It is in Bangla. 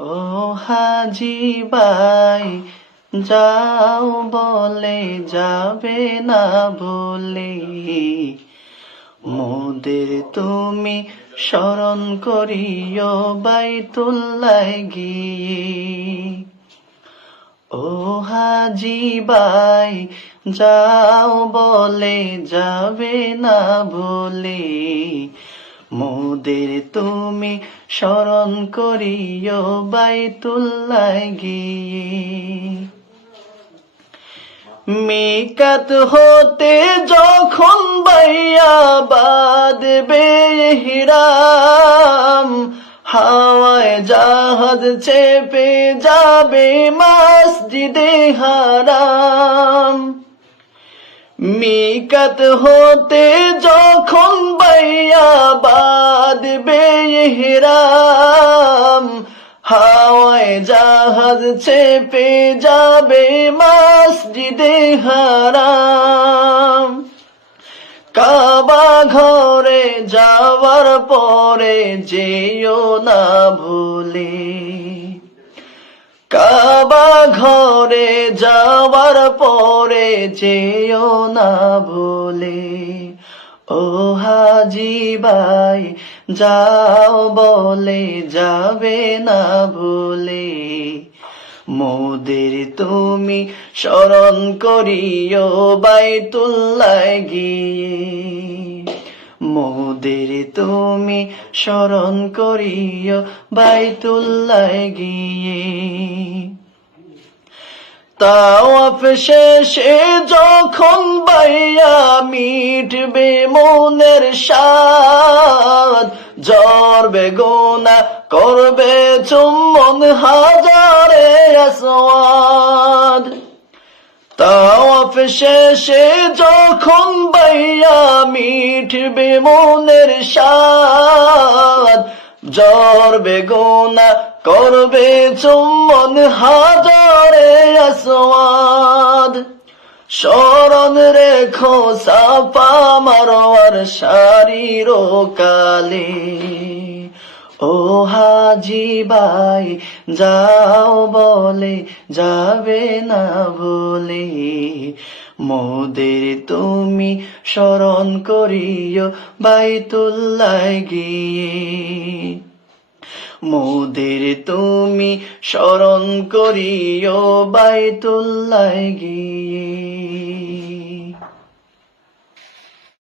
ও হাজি বাই যাও বলে যাবে না বলে। মোদের তুমি স্মরণ করিও বাইতুল্লাহ গিয়ে। ও হাজি বাই যাও বলে যাবে না বলে। মোদের তুমি স্মরণ করিও বাইতুল্লাহ গিয়ে। মিকাত হতে যখন বাইয়া বাদবে হিরাম, হাওয়ায় জাহাজ চেপে যাবে মসজিদে হারাম। মিকাত হতে যখন বাইয়া বাদবে হিরাম হাওয়ায় জাহাজ চেপে যাবে মসজিদে হারাম। কাবা ঘরে যাওয়ার পরে যেও না ভুলে। কাবা ঘরে যাওয়ার পরে যেও না ভুলে ও হাজি বাই যাও বলে, যাবে না ভুলে মোদের তুমি স্মরণ করিও বাইতুল্লাহ গিয়ে। মোদের তুমি স্মরণ করিও বাইতুল্লাহ গিয়ে। তাওয়াফ শেষে যখন বাইয়া মিটবে মনের স্বাদ, জ্বর বেগুনা করবে চুম্বন হাজারে আসওয়াদ। তাওয়াফ শেষে যখন বাইয়া মিটবে মনের স্বাদ, জ্বর বেগুনা করবে চুম্বন হাজারে আসওয়াদ স্মরণ রেখো সাপা মারোয়ার শারীর কালে ও হাজি বাই যাও বলে, যাবে না বলে মোদের তুমি স্মরণ করিও বাইতুল্লাহ গিয়ে। মোদের তুমি স্মরণ করিও বাইতুল্লাহ গিয়ে।